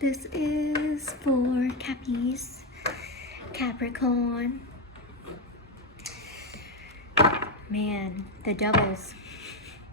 This is for Cappies, Capricorn. Man, the doubles.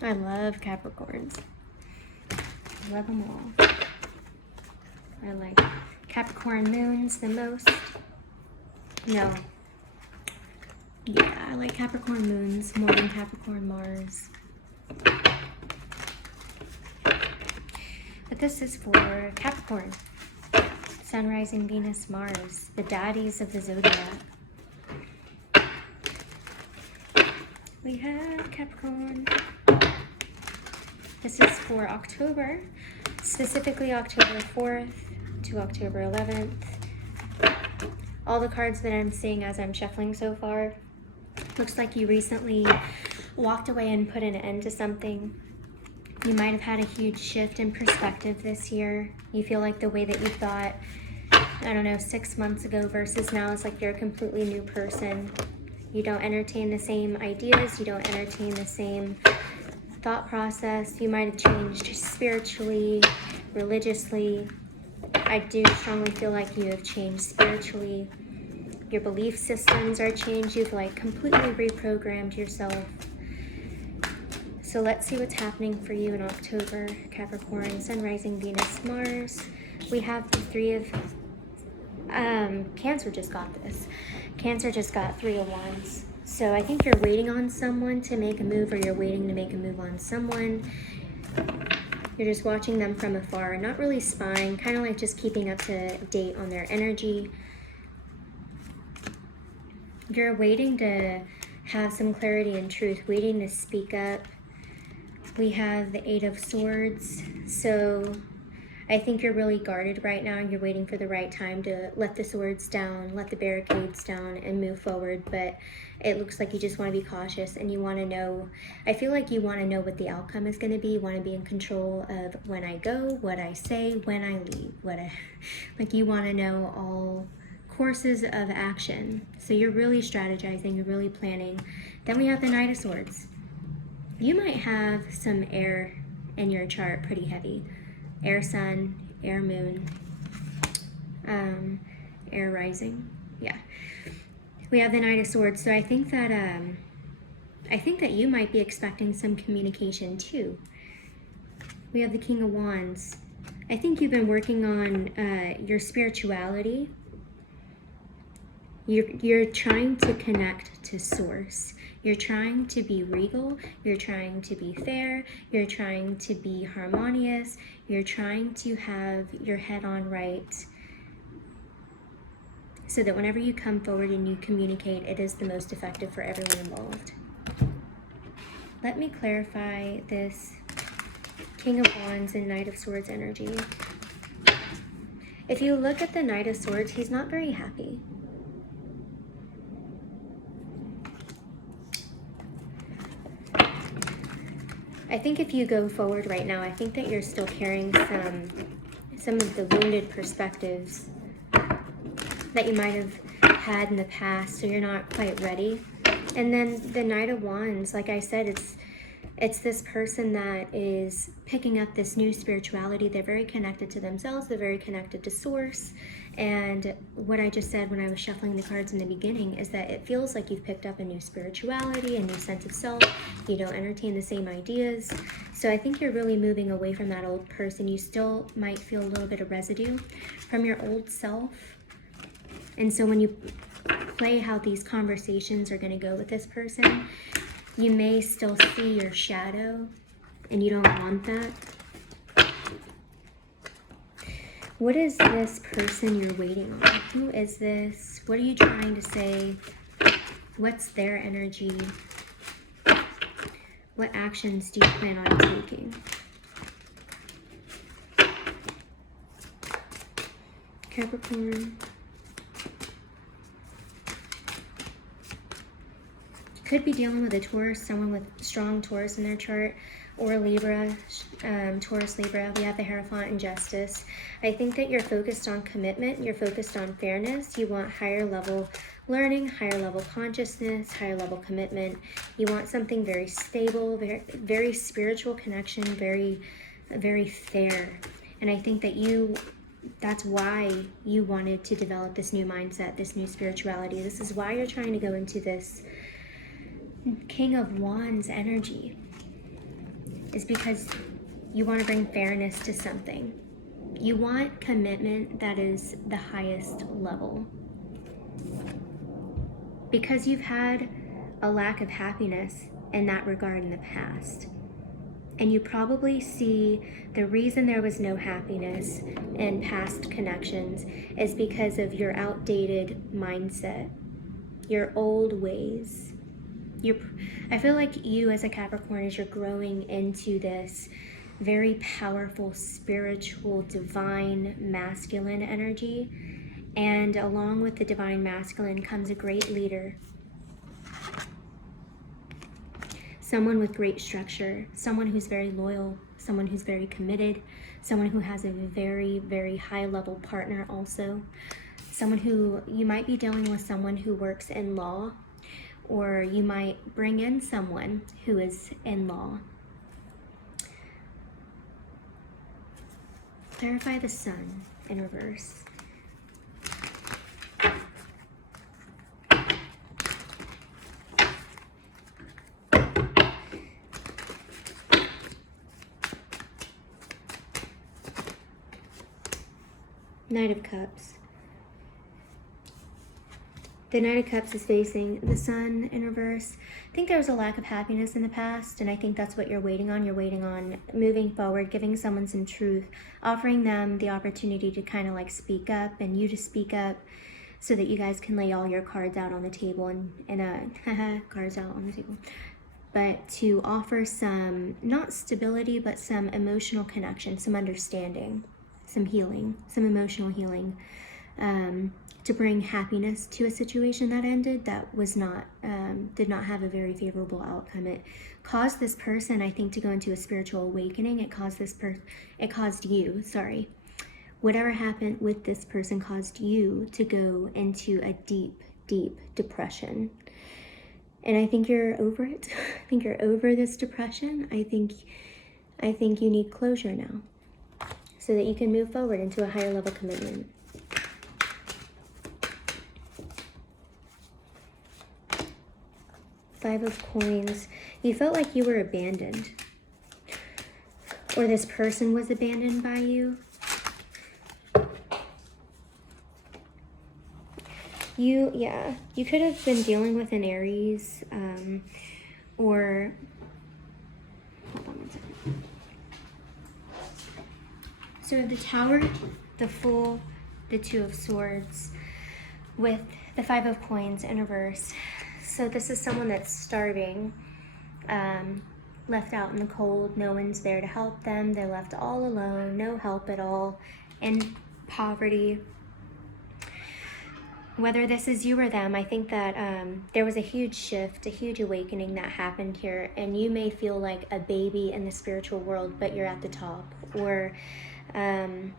I love Capricorns. I love them all. I like Capricorn moons the most. No. Yeah, I like Capricorn moons more than Capricorn Mars. But this is for Capricorn. Sun, rising, Venus, Mars. The daddies of the zodiac. We have Capricorn. This is for October, specifically October 4th to October 11th. All the cards that I'm seeing as I'm shuffling so far, looks like you recently walked away and put an end to something. You might have had a huge shift in perspective this year. You feel like the way that you thought, I don't know, 6 months ago versus now is like you're a completely new person. You don't entertain the same ideas. You don't entertain the same thought process. You might have changed spiritually, religiously. I do strongly feel like you have changed spiritually. Your belief systems are changed. You've like completely reprogrammed yourself. So let's see what's happening for you in October, Capricorn, Sun, rising, Venus, Mars. We have the Three of Cancer just got this. Cancer just got Three of Wands. So I think you're waiting on someone to make a move, or you're waiting to make a move on someone. You're just watching them from afar, not really spying, kind of like just keeping up to date on their energy. You're waiting to have some clarity and truth, waiting to speak up. We have the Eight of Swords. So I think you're really guarded right now. You're waiting for the right time to let the swords down, let the barricades down, and move forward. But it looks like you just want to be cautious, and you want to know, I feel like you want to know what the outcome is going to be. You want to be in control of when I go, what I say, when I leave, like you want to know all courses of action. So you're really strategizing, you're really planning. Then we have the Knight of Swords. You might have some air in your chart, pretty heavy. Air sun, air moon, air rising. Yeah. We have the Knight of Swords. So I think that you might be expecting some communication too. We have the King of Wands. I think you've been working on your spirituality. You're trying to connect to source. You're trying to be regal. You're trying to be fair. You're trying to be harmonious. You're trying to have your head on right, so that whenever you come forward and you communicate, it is the most effective for everyone involved. Let me clarify this King of Wands and Knight of Swords energy. If you look at the Knight of Swords, he's not very happy. I think if you go forward right now, I think that you're still carrying some of the wounded perspectives that you might have had in the past, so you're not quite ready. And then the Knight of Wands, like I said, it's this person that is picking up this new spirituality. They're very connected to themselves. They're very connected to source. And what I just said when I was shuffling the cards in the beginning is that it feels like you've picked up a new spirituality, a new sense of self. You don't entertain the same ideas. So I think you're really moving away from that old person. You still might feel a little bit of residue from your old self. And so when you play how these conversations are going to go with this person, you may still see your shadow, and you don't want that. What is this person you're waiting on? Who is this? What are you trying to say? What's their energy? What actions do you plan on taking? Capricorn. Could be dealing with a Taurus, someone with strong Taurus in their chart, or Libra, Taurus, Libra. We have the Hierophant and Justice. I think that you're focused on commitment, you're focused on fairness. You want higher level learning, higher level consciousness, higher level commitment. You want something very stable, very, very spiritual connection, very, very fair. And I think that you That's why you wanted to develop this new mindset, this new spirituality. This is why you're trying to go into this King of Wands energy, is because you want to bring fairness to something. You want commitment that is the highest level. Because you've had a lack of happiness in that regard in the past. And you probably see the reason there was no happiness in past connections is because of your outdated mindset, your old ways. I feel like you as a Capricorn, as you're growing into this very powerful, spiritual, divine, masculine energy, and along with the divine masculine comes a great leader. Someone with great structure, someone who's very loyal, someone who's very committed, someone who has a very, very high level partner also. Someone who, you might be dealing with someone who works in law, or you might bring in someone who is in law. Clarify the sun in reverse. Knight of Cups. The Knight of Cups is facing the sun in reverse. I think there was a lack of happiness in the past, and I think that's what you're waiting on. You're waiting on moving forward, giving someone some truth, offering them the opportunity to kind of like speak up, and you to speak up, so that you guys can lay all your cards out on the table and cards out on the table. But to offer some, not stability, but some emotional connection, some understanding, some healing, some emotional healing, to bring happiness to a situation that ended, that was not, did not have a very favorable outcome. It caused this person, I think, to go into a spiritual awakening. It caused you, whatever happened with this person caused you to go into a deep, deep depression. And I think you're over it. I think you're over this depression. I think you need closure now, so that you can move forward into a higher level commitment. Five of Coins. You felt like you were abandoned, or this person was abandoned by you. You could have been dealing with an Aries, or, hold on one second. So the Tower, the Fool, the Two of Swords, with the Five of Coins in reverse. So this is someone that's starving, left out in the cold. No one's there to help them. They're left all alone, no help at all, in poverty. Whether this is you or them, I think that there was a huge shift, a huge awakening that happened here, and you may feel like a baby in the spiritual world, but you're at the top. Or I'm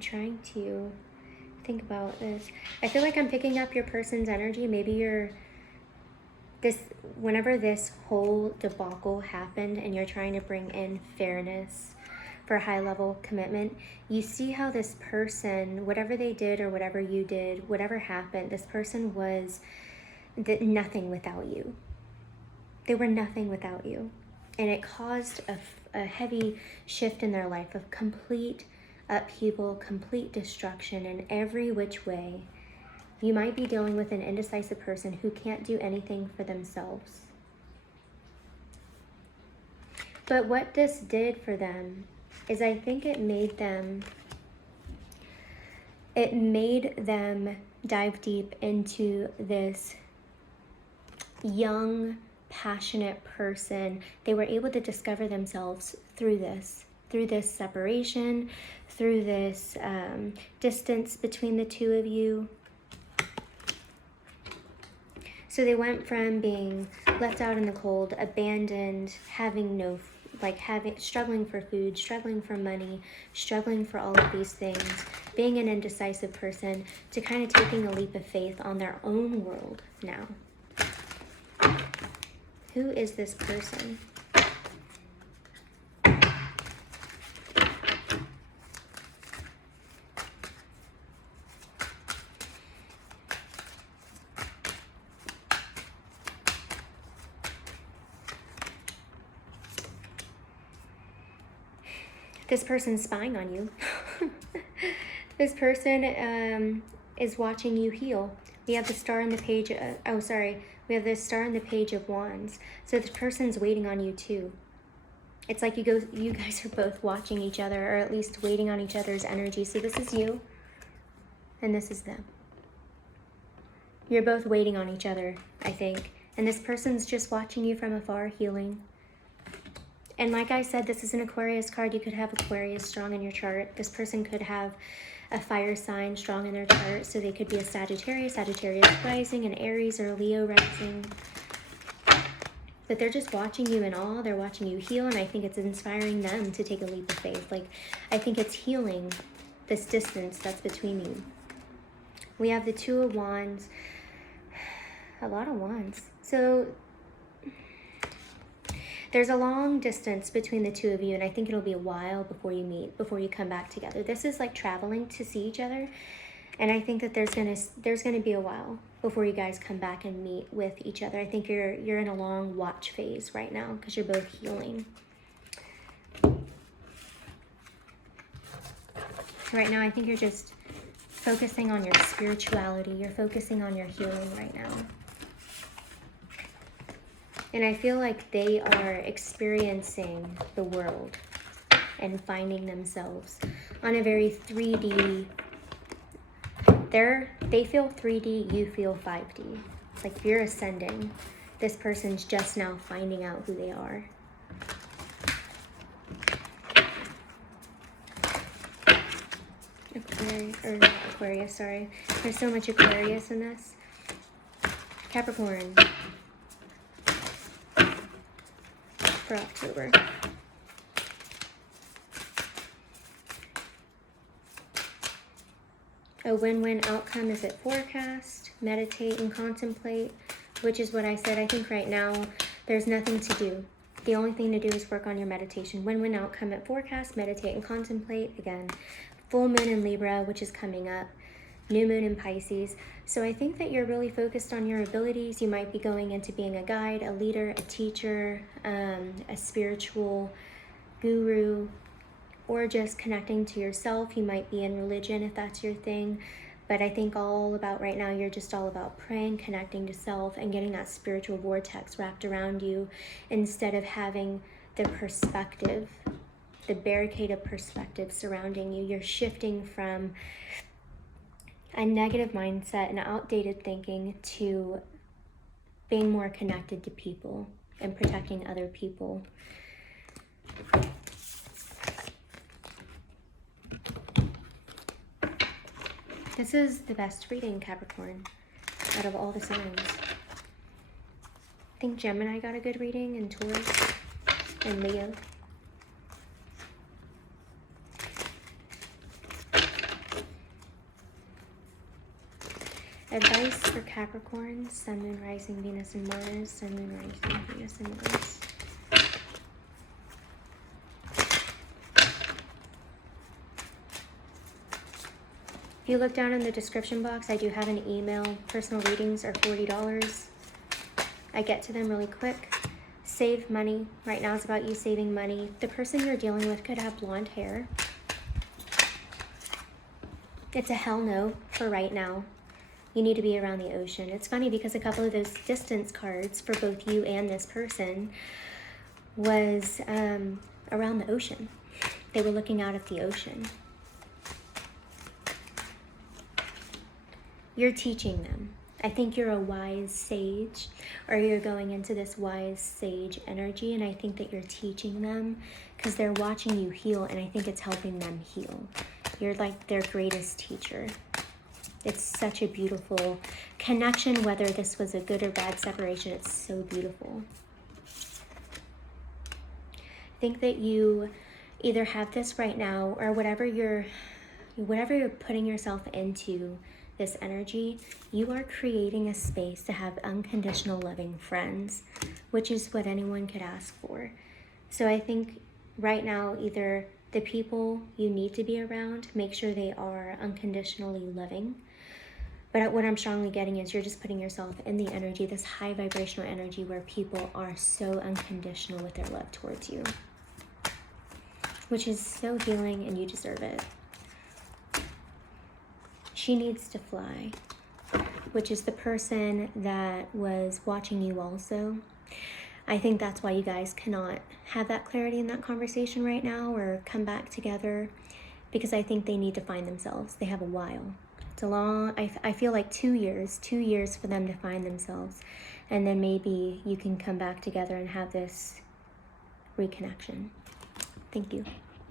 trying to think about this. I feel like I'm picking up your person's energy. Maybe whenever this whole debacle happened and you're trying to bring in fairness for high level commitment, you see how this person, whatever they did or whatever you did, whatever happened, this person was nothing without you. They were nothing without you. And it caused a heavy shift in their life of complete upheaval, complete destruction in every which way. You might be dealing with an indecisive person who can't do anything for themselves. But what this did for them is, I think it made them dive deep into this young, passionate person. They were able to discover themselves through this separation, through this distance between the two of you. So they went from being left out in the cold, abandoned, struggling for food, struggling for money, struggling for all of these things, being an indecisive person, to kind of taking a leap of faith on their own world now. Who is this person? This person's spying on you. This person is watching you heal. We have the star on the page. We have the star on the page of wands. So this person's waiting on you too. It's like you guys are both watching each other, or at least waiting on each other's energy. So this is you, and this is them. You're both waiting on each other, I think. And this person's just watching you from afar, healing. And like I said, this is an Aquarius card. You could have Aquarius strong in your chart. This person could have a fire sign strong in their chart. So they could be a Sagittarius rising, an Aries or a Leo rising. But they're just watching you in awe. They're watching you heal. And I think it's inspiring them to take a leap of faith. Like, I think it's healing this distance that's between you. We have the Two of Wands. A lot of wands. So there's a long distance between the two of you, and I think it'll be a while before you meet, before you come back together. This is like traveling to see each other, and I think that there's gonna be a while before you guys come back and meet with each other. I think you're in a long watch phase right now because you're both healing. Right now, I think you're just focusing on your spirituality. You're focusing on your healing right now. And I feel like they are experiencing the world and finding themselves on a very 3D. They feel 3D, you feel 5D. Like you're ascending. This person's just now finding out who they are. Aquarius, sorry. There's so much Aquarius in this. Capricorn. For October. A win-win outcome is at forecast, meditate and contemplate, which is what I said. I think right now there's nothing to do. The only thing to do is work on your meditation. Win-win outcome at forecast, meditate and contemplate. Again, full moon in Libra, which is coming up. New moon in Pisces. So I think that you're really focused on your abilities. You might be going into being a guide, a leader, a teacher, a spiritual guru, or just connecting to yourself. You might be in religion if that's your thing. But I think all about right now, you're just all about praying, connecting to self, and getting that spiritual vortex wrapped around you instead of having the perspective, the barricade of perspective surrounding you. You're shifting from a negative mindset and outdated thinking to being more connected to people and protecting other people. This is the best reading, Capricorn, out of all the signs. I think Gemini got a good reading, and Taurus, and Leo. Advice for Capricorn, Sun, Moon, Rising, Venus, and Mars. Sun, Moon, Rising, Venus, and Mars. If you look down in the description box, I do have an email. Personal readings are $40. I get to them really quick. Save money. Right now it's about you saving money. The person you're dealing with could have blonde hair. It's a hell no for right now. You need to be around the ocean. It's funny because a couple of those distance cards for both you and this person was around the ocean. They were looking out at the ocean. You're teaching them. I think you're a wise sage, or you're going into this wise sage energy, and I think that you're teaching them because they're watching you heal, and I think it's helping them heal. You're like their greatest teacher. It's such a beautiful connection, whether this was a good or bad separation. It's so beautiful. I think that you either have this right now, or whatever you're putting yourself into this energy, you are creating a space to have unconditional loving friends, which is what anyone could ask for. So I think right now, either the people you need to be around, make sure they are unconditionally loving. But what I'm strongly getting is you're just putting yourself in the energy, this high vibrational energy where people are so unconditional with their love towards you. which is so healing, and you deserve it. She needs to fly, which is the person that was watching you also. I think that's why you guys cannot have that clarity in that conversation right now or come back together, because I think they need to find themselves. They have a while. It's a long, I feel like 2 years for them to find themselves. And then maybe you can come back together and have this reconnection. Thank you.